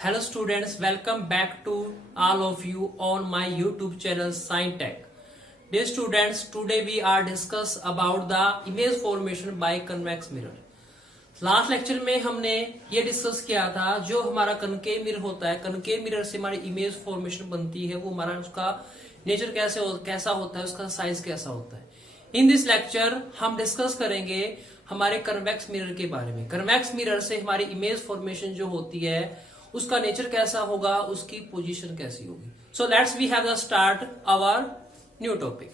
Hello students, welcome back to all of you on my YouTube channel SciTech. Dear students, today we are discuss about the image formation by convex mirror. Last lecture में हमने ये discuss किया था जो हमारा concave mirror होता है, concave mirror से हमारी इमेज फॉर्मेशन बनती है, वो हमारा उसका नेचर कैसा होता है, उसका साइज कैसा होता है। इन दिस लेक्चर हम डिस्कस करेंगे हमारे कन्वेक्स मिरर के बारे में। कन्वेक्स मिरर से हमारी इमेज फॉर्मेशन जो होती है उसका नेचर कैसा होगा, उसकी पोजीशन कैसी होगी। So let's we have the start our new topic.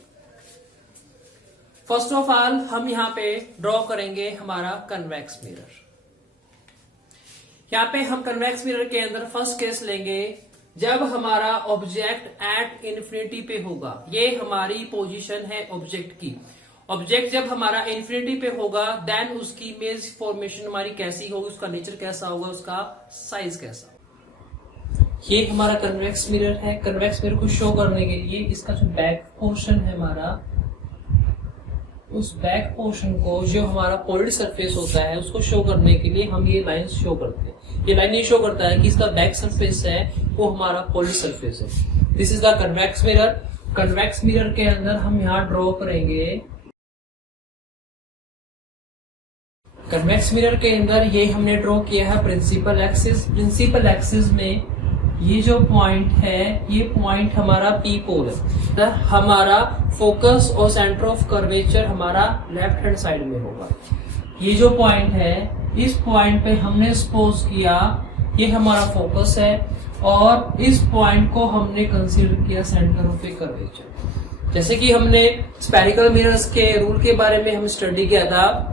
First of all हम यहाँ पे ड्रॉ करेंगे हमारा कन्वेक्स मिरर। यहाँ पे हम कन्वेक्स मिरर के अंदर फर्स्ट केस लेंगे जब हमारा ऑब्जेक्ट एट इन्फिनिटी पे होगा। ये हमारी पोजीशन है ऑब्जेक्ट की। ऑब्जेक्ट जब हमारा इन्फिनिटी पे होगा देन उसकी इमेज फॉर्मेशन हमारी कैसी होगी, उसका नेचर कैसा होगा, उसका साइज कैसा। ये हमारा कन्वेक्स मिरर है। कन्वेक्स मिरर को शो करने के लिए इसका जो बैक पोर्शन है हमारा, उस बैक पोर्शन को जो हमारा पॉलिड सरफेस होता है उसको शो करने के लिए हम ये लाइन शो करते हैं। ये लाइन ये शो करता है कि इसका बैक सरफेस है वो हमारा पॉलिड सरफेस है। This is the convex mirror. Convex mirror के अंदर हम यहाँ ड्रॉ करेंगे, कन्वेक्स मिरर के अंदर ये हमने ड्रॉ किया है प्रिंसिपल एक्सिस। प्रिंसिपल एक्सिस में ये जो पॉइंट है ये पॉइंट हमारा पी पोल है। हमारा फोकस और सेंटर ऑफ कर्वेचर हमारा लेफ्ट हैंड साइड में होगा। ये जो पॉइंट है इस पॉइंट पे हमने सपोज किया ये हमारा फोकस है और इस पॉइंट को हमने कंसीडर किया सेंटर ऑफ ए कर्वेचर। जैसे कि हमने स्फेरिकल मिरर्स के रूल के बारे में हम स्टडी किया था,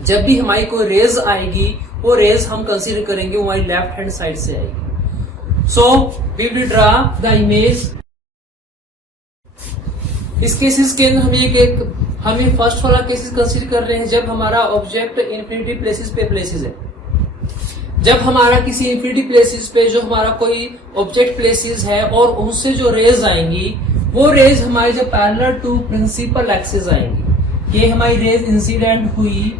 जब भी हमारी कोई रेज आएगी वो रेज हम कंसीडर करेंगे वो हमारी लेफ्ट हैंड साइड से आएगी। So we will draw the image. इस केसेस के अंदर हमें फर्स्ट वाला केसेस कंसीडर कर रहे हैं जब हमारा ऑब्जेक्ट इन्फिनिटी प्लेसेस पे प्लेसेस है। जब हमारा किसी इन्फिनिटी प्लेसेस पे जो हमारा कोई ऑब्जेक्ट प्लेसेस है और उससे जो रेज आएंगी वो रेज हमारी जो पैरेलल टू प्रिंसिपल एक्सिस आएंगी। ये हमारी रेज इंसिडेंट हुई,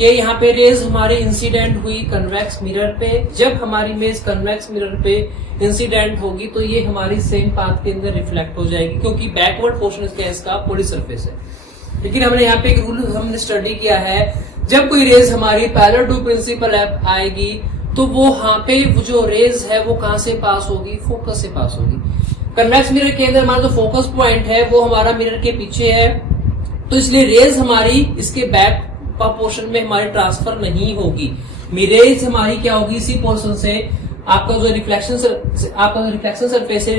ये यहाँ पे रेज हमारी इंसिडेंट हुई कन्वेक्स मिरर पे। जब हमारी इमेज कन्वेक्स मिरर पे इंसिडेंट होगी तो ये हमारी सेम पाथ के अंदर रिफ्लेक्ट हो जाएगी क्योंकि बैकवर्ड पोर्शन इसका पॉलिड सरफेस है। लेकिन हमने यहाँ पे एक रूल हमने स्टडी किया है, जब कोई रेज हमारी पैरेलल टू प्रिंसिपल आएगी तो वो यहाँ पे जो रेज है वो कहाँ से पास होगी, फोकस से पास होगी। कन्वेक्स मिरर के अंदर हमारा जो फोकस पॉइंट है वो हमारा मिरर के पीछे है, तो इसलिए रेज हमारी इसके बैक पोर्शन में हमारी ट्रांसफर नहीं होगी। रेज हमारी क्या होगी, इसी पोर्शन से आपका जो रिफ्लेक्शन सरफेस है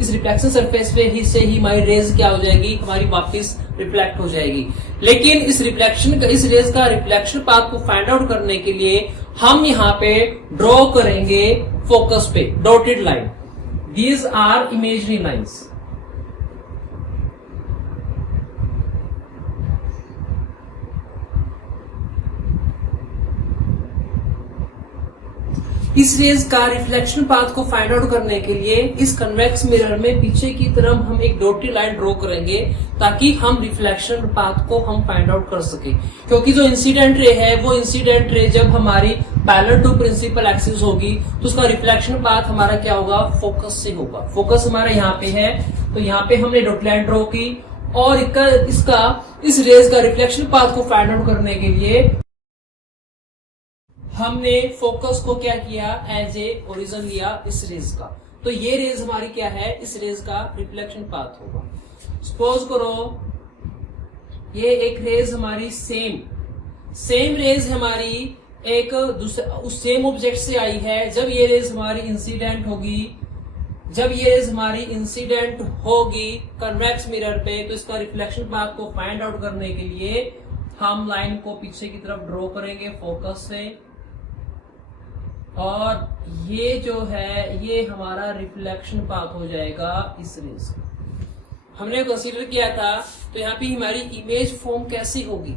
इस रिफ्लेक्शन सरफेस पे ही से ही हमारी रेज क्या हो जाएगी, हमारी वापस रिफ्लेक्ट हो जाएगी। लेकिन इस रेज का रिफ्लेक्शन पाथ को फाइंड आउट करने के लिए हम यहाँ पे ड्रॉ करेंगे फोकस पे dotted line. These are imagery lines. इस रेज का रिफ्लेक्शन पाथ को फाइंड आउट करने के लिए इस कन्वेक्स मिरर में पीछे की तरफ हम एक डॉटेड लाइन ड्रॉ करेंगे ताकि हम रिफ्लेक्शन पाथ को हम फाइंड आउट कर सके। क्योंकि जो इंसिडेंट रे है वो इंसिडेंट रे जब हमारी पैरेलल टू प्रिंसिपल एक्सिस होगी तो उसका रिफ्लेक्शन पाथ हमारा क्या होगा, फोकस से होगा। फोकस हमारा यहाँ पे है तो यहाँ पे हमने डॉटेड लाइन ड्रॉ की और इस रेज का रिफ्लेक्शन पाथ को फाइंड आउट करने के लिए हमने फोकस को क्या किया, एज ए ओरिजिन लिया इस रेज का। तो ये रेज हमारी क्या है, इस रेज का रिफ्लेक्शन पाथ होगा। सपोज करो ये एक रेज हमारी सेम रेज हमारी एक दूसरे उस सेम ऑब्जेक्ट से आई है। जब ये रेज हमारी इंसिडेंट होगी कन्वेक्स मिरर पे तो इसका रिफ्लेक्शन पाथ को फाइंड आउट करने के लिए हम लाइन को पीछे की तरफ ड्रॉ करेंगे फोकस से, और ये जो है ये हमारा रिफ्लेक्शन पाथ हो जाएगा इस रेज का। हमने कंसीडर किया था तो यहाँ पे हमारी इमेज फॉर्म कैसी होगी।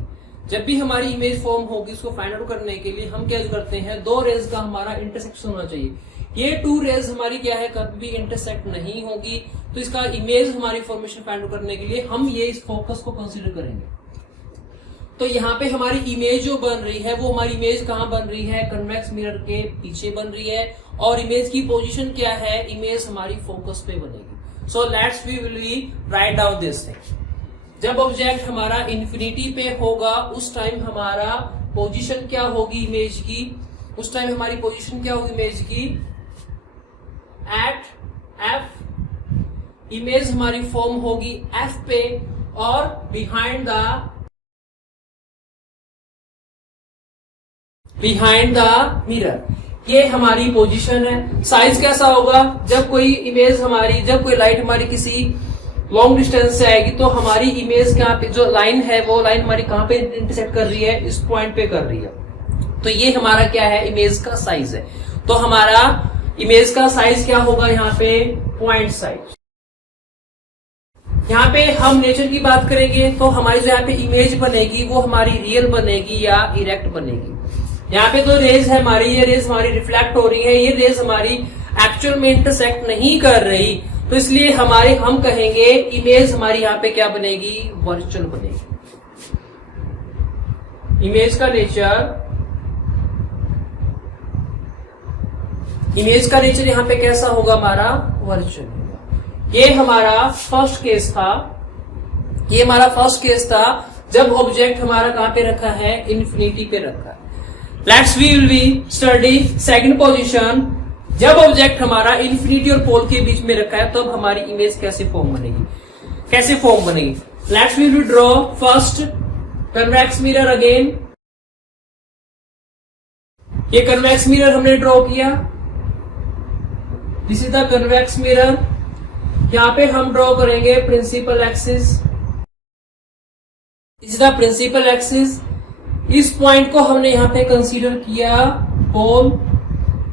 जब भी हमारी इमेज फॉर्म होगी उसको फाइंड आउट करने के लिए हम क्या करते हैं, दो रेज का हमारा इंटरसेक्शन होना चाहिए। ये टू रेज हमारी क्या है, कभी भी इंटरसेक्ट नहीं होगी। तो इसका इमेज हमारी फॉर्मेशन फाइंड आउट करने के लिए हम ये इस फोकस को कंसीडर करेंगे। तो यहाँ पे हमारी इमेज जो बन रही है वो हमारी इमेज कहाँ बन रही है, कन्वेक्स मिरर के पीछे बन रही है। और इमेज की पोजीशन क्या है, इमेज हमारी फोकस पे बनेगी। So let's we will be write down this thing. जब ऑब्जेक्ट हमारा इन्फिनिटी पे होगा उस टाइम हमारा पोजीशन क्या होगी इमेज की, उस टाइम हमारी पोजीशन क्या होगी इमेज की, एट एफ। इमेज हमारी फॉर्म होगी एफ पे और बिहाइंड द मिरर। ये हमारी पोजीशन है। साइज कैसा होगा, जब कोई इमेज हमारी, जब कोई लाइट हमारी किसी लॉन्ग डिस्टेंस से आएगी तो हमारी इमेज कहाँ पे, जो लाइन है वो लाइन हमारी कहाँ पे इंटरसेक्ट कर रही है, इस पॉइंट पे कर रही है। तो ये हमारा क्या है, इमेज का साइज है। तो हमारा इमेज का साइज क्या होगा यहाँ पे, पॉइंट साइज। यहाँ पे हम नेचर की बात करेंगे तो हमारी जो यहाँ पे इमेज बनेगी वो हमारी रियल बनेगी या इरेक्ट बनेगी। यहाँ पे तो रेज है हमारी, ये रेज हमारी रिफ्लेक्ट हो रही है, ये रेज हमारी एक्चुअल में इंटरसेक्ट नहीं कर रही, तो इसलिए हमारे हम कहेंगे इमेज हमारी यहाँ पे क्या बनेगी, वर्चुअल बनेगी। इमेज का नेचर यहाँ पे कैसा होगा हमारा, वर्चुअल होगा। ये हमारा फर्स्ट केस था जब ऑब्जेक्ट हमारा कहां पे रखा है, इन्फिनिटी पे रखा है। Let's we will be study second position. जब ऑब्जेक्ट हमारा इन्फिनिटी और पोल के बीच में रखा है तब हमारी इमेज कैसे फॉर्म बनेगी। Let's we will draw first convex mirror again. ये कन्वेक्स मिरर हमने ड्रॉ किया, this is the convex mirror. यहां पे हम ड्रॉ करेंगे principal axis, this is the principal axis. इस पॉइंट को हमने यहां पे कंसीडर किया पोल,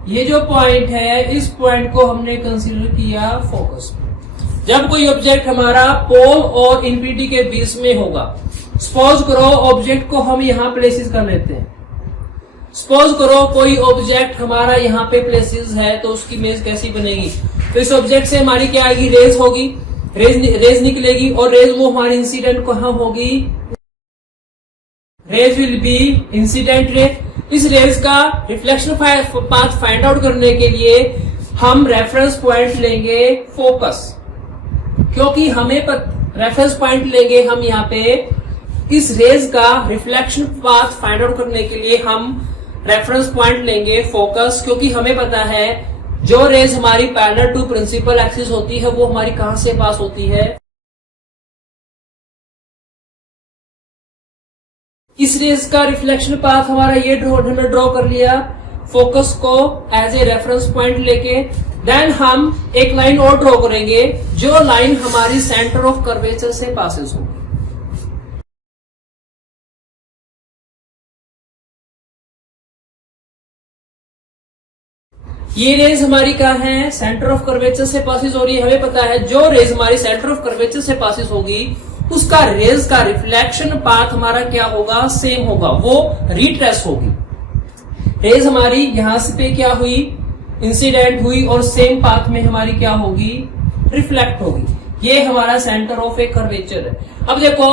ये जो पॉइंट है इस पॉइंट को हमने कंसीडर किया फोकस। जब कोई ऑब्जेक्ट हमारा पोल और इन्फिनिटी के बीच में होगा, सपोज करो ऑब्जेक्ट को हम यहां प्लेसेस कर लेते हैं। सपोज करो कोई ऑब्जेक्ट हमारा यहाँ पे प्लेसेस है तो उसकी इमेज कैसी बनेगी, तो इस ऑब्जेक्ट से हमारी क्या आएगी, रेज होगी, रेज निकलेगी और रेज वो हमारी इंसिडेंट कहाँ होगी, raise will be incident ray. इस रेज का रिफ्लेक्शन पाथ फाइंड आउट करने के लिए हम रेफरेंस पॉइंट लेंगे फोकस, क्योंकि हमें रेफरेंस पॉइंट लेंगे हम यहाँ पे इस रेज का रिफ्लेक्शन पाथ फाइंड आउट करने के लिए हम रेफरेंस पॉइंट लेंगे फोकस, क्योंकि हमें पता है जो रेज हमारी पैरेलल टू प्रिंसिपल एक्सिस होती है वो हमारी कहां से पास होती है, इस रेज का रिफ्लेक्शन पाथ हमारा ये हमने ड्रॉ कर लिया फोकस को एज ए रेफरेंस पॉइंट लेके। देन हम एक लाइन और ड्रॉ करेंगे जो लाइन हमारी सेंटर ऑफ कर्वेचर से पासेस होगी। ये रेज हमारी कहाँ है, सेंटर ऑफ कर्वेचर से पासिस हो रही है। हमें पता है जो रेज हमारी सेंटर ऑफ कर्वेचर से पासिस होगी उसका रेज का रिफ्लेक्शन पाथ हमारा क्या होगा, सेम होगा, वो रिट्रेस होगी। रेज हमारी यहां से पे क्या हुई, इंसिडेंट हुई और सेम पाथ में हमारी क्या होगी, रिफ्लेक्ट होगी। ये हमारा सेंटर ऑफ ए कर्वेचर है। अब देखो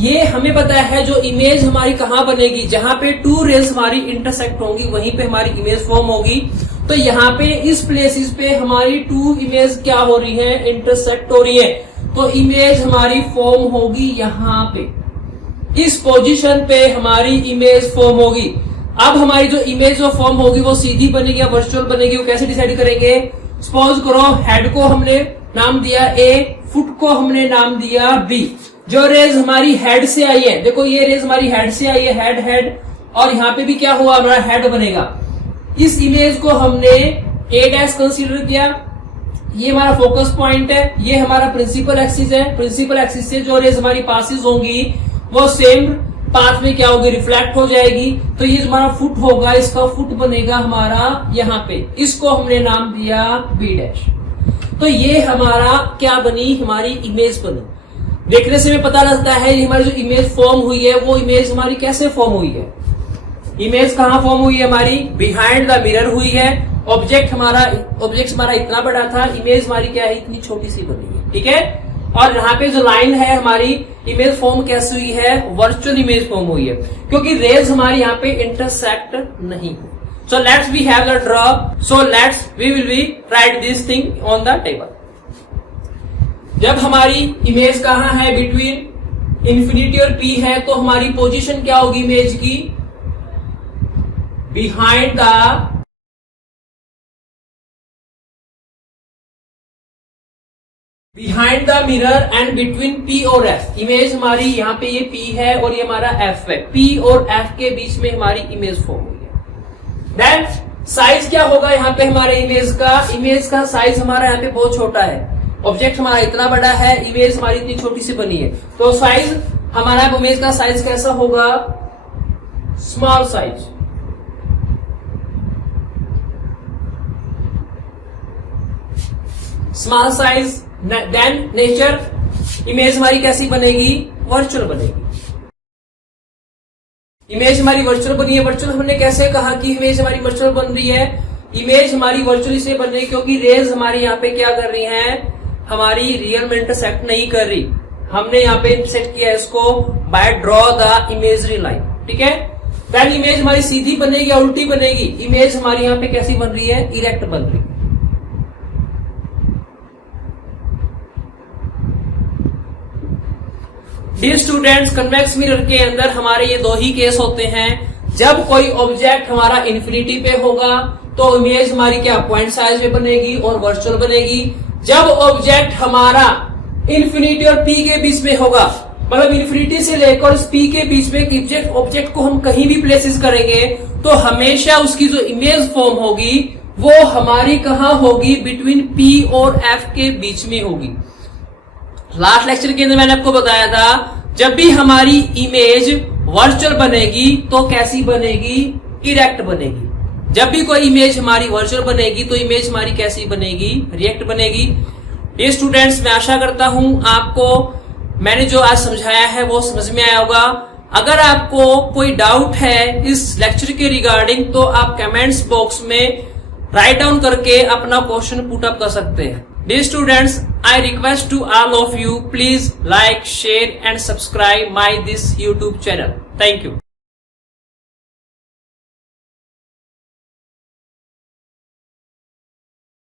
ये हमें पता है जो इमेज हमारी कहां बनेगी, जहां पे टू रेज हमारी इंटरसेक्ट होंगी वहीं पे हमारी इमेज फॉर्म होगी। तो यहाँ पे इस प्लेसेस पे हमारी टू इमेज क्या हो रही है, इंटरसेक्ट हो रही है, तो इमेज हमारी फॉर्म होगी यहाँ पे, इस पोजीशन पे हमारी इमेज फॉर्म होगी। अब हमारी जो इमेज जो फॉर्म होगी वो सीधी बनेगी या वर्चुअल बनेगी, वो कैसे डिसाइड करेंगे। सपोज करो हेड को हमने नाम दिया ए, फुट को हमने नाम दिया बी। जो रेज हमारी हेड से आई है, देखो ये रेज हमारी हेड से आई है, हेड, और यहाँ पे भी क्या हुआ, हमारा हेड बनेगा। इस इमेज को हमने ए डैश कंसीडर किया, ये हमारा फोकस पॉइंट है, ये हमारा प्रिंसिपल एक्सिस है। प्रिंसिपल एक्सिस से जो रेज हमारी पासिस होंगी वो सेम पाथ में क्या होगी, रिफ्लेक्ट हो जाएगी। तो ये हमारा फुट होगा, इसका फुट बनेगा हमारा यहाँ पे, इसको हमने नाम दिया बी डैश। तो ये हमारा क्या बनी, हमारी इमेज बनी। देखने से हमें पता लगता है ये हमारी जो इमेज फॉर्म हुई है वो इमेज हमारी कैसे फॉर्म हुई है। इमेज कहाँ फॉर्म हुई है हमारी, बिहाइंड द मिरर हुई है। ऑब्जेक्ट हमारा इतना बड़ा था, इमेज हमारी क्या है, इतनी छोटी सी बनी है। ठीक है, और यहाँ पे जो लाइन है हमारी इमेज फॉर्म कैसी हुई है, वर्चुअल इमेज फॉर्म हुई है, क्योंकि रेज हमारी यहाँ पे इंटरसेक्ट नहीं है। So let's we have the draw. So we will be write this thing on the table. जब हमारी इमेज कहाँ है, बिटवीन इंफिनिटी और P है, तो हमारी पोजीशन क्या होगी इमेज की, behind the mirror and between P और F। इमेज हमारी यहाँ पे ये P है और ये हमारा F है, P और F के बीच में हमारी इमेज फॉर्म हुई है। देन साइज क्या होगा यहाँ पे हमारे इमेज का साइज हमारा यहाँ पे बहुत छोटा है, ऑब्जेक्ट हमारा इतना बड़ा है, इमेज हमारी इतनी छोटी सी बनी है, तो साइज हमारा इमेज का साइज कैसा होगा, small size. Small size. Then nature, image हमारी कैसी बनेगी, वर्चुअल बनेगी। इमेज हमारी वर्चुअल बनी है। वर्चुअल हमने कैसे कहा कि इमेज हमारी वर्चुअल बन रही है, इमेज हमारी वर्चुअल इसलिए बन रही है क्योंकि रेज हमारी यहाँ पे क्या कर रही हैं, हमारी रियल में इंटरसेक्ट नहीं कर रही। हमने यहाँ पे इंटरसेक्ट किया इसको by draw the imagery line, ठीक है। देन इमेज हमारी सीधी बनेगी या उल्टी बनेगी, इमेज हमारी यहाँ पे कैसी बन रही है, इरेक्ट बन रही है। डियर स्टूडेंट्स, कन्वेक्स मिरर के अंदर हमारे ये दो ही केस होते हैं। जब कोई ऑब्जेक्ट हमारा इन्फिनिटी पे होगा तो इमेज हमारी क्या पॉइंट साइज में बनेगी और वर्चुअल बनेगी। जब ऑब्जेक्ट हमारा इन्फिनिटी और P के बीच में होगा, मतलब इन्फिनिटी से लेकर P के बीच में ऑब्जेक्ट को हम कहीं भी प्लेसेस करेंगे तो हमेशा उसकी जो इमेज फॉर्म होगी वो हमारी कहाँ होगी, बिटवीन P और F के बीच में होगी। लास्ट लेक्चर के अंदर मैंने आपको बताया था, जब भी हमारी इमेज वर्चुअल बनेगी तो कैसी बनेगी, इरेक्ट बनेगी। जब भी कोई इमेज हमारी वर्चुअल बनेगी तो इमेज हमारी कैसी बनेगी, रिएक्ट बनेगी। ये स्टूडेंट्स, मैं आशा करता हूं आपको मैंने जो आज समझाया है वो समझ में आया होगा। अगर आपको कोई डाउट है इस लेक्चर के रिगार्डिंग तो आप कमेंट्स बॉक्स में राइट डाउन करके अपना क्वेश्चन पुट अप कर सकते हैं। Dear students, I request to all of you, please like, share and subscribe my this YouTube channel. Thank you.